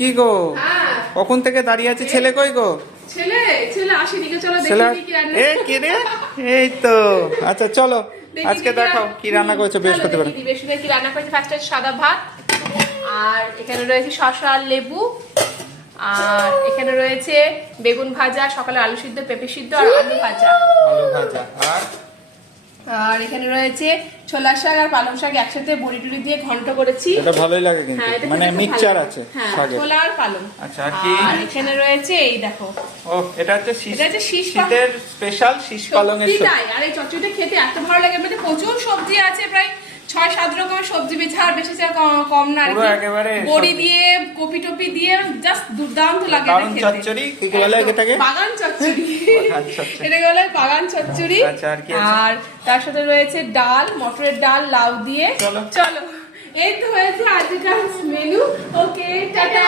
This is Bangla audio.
কি গো, কখন থেকে দাঁড়িয়ে আছে? ছেলে কই গো? ছেলে ছেলে আসে দিকে, চলো দেখি কি রান্না। এ কে রে? এই তো। আচ্ছা চলো, আজকে দেখাও কি রান্না করেছো বৃহস্পতিবারে। বৃহস্পতিবার কি রান্না করেছি? ফার্স্টে সাদা ভাত, আর এখানে রয়েছে শসা আর লেবু, আর এখানে রয়েছে বেগুন ভাজা, সকালে আলু সিদ্ধ, পেঁপে সিদ্ধ আর আলু ভাজা। আলু ভাজা। আর এখানে রয়েছে ছোলা শাক আর পালং শাক একসাথে বড়ি টুড়ি দিয়ে ঘন্ট করেছি। এটা ভালোই লাগে কিন্তু, মানে মিক্সচার আছে শাকে। ছোলা আর পালং। আচ্ছা, আর কি? আর এখানে রয়েছে এই দেখো, ও এটা হচ্ছে শীষ শীতের স্পেশাল শীষ পালংয়ের সবজি। তাই, আর এই চচ্চড়িটা খেতে এত ভালো লাগে। মানে প্রচুর সবজি আছে, প্রায় 6-7 রকমের সবজি, বেছাড় বেশি কম না। পুরো একেবারে বড়ি দিয়ে কপি টপি দিয়ে জাস্ট দুর্দান্ত লাগে দারুণ চচ্চড়ি। কি বলে এটাকে? বাগান চচ্চড়ি। এটাকে বলে বাগান চচ্চড়ি। আচ্ছা, আর কি আছে? আর তার সাথে রয়েছে ডাল, মটরের ডাল লাউ দিয়ে। চলো এই তো হয়েছে আজকের মেনু। ওকে টাটা।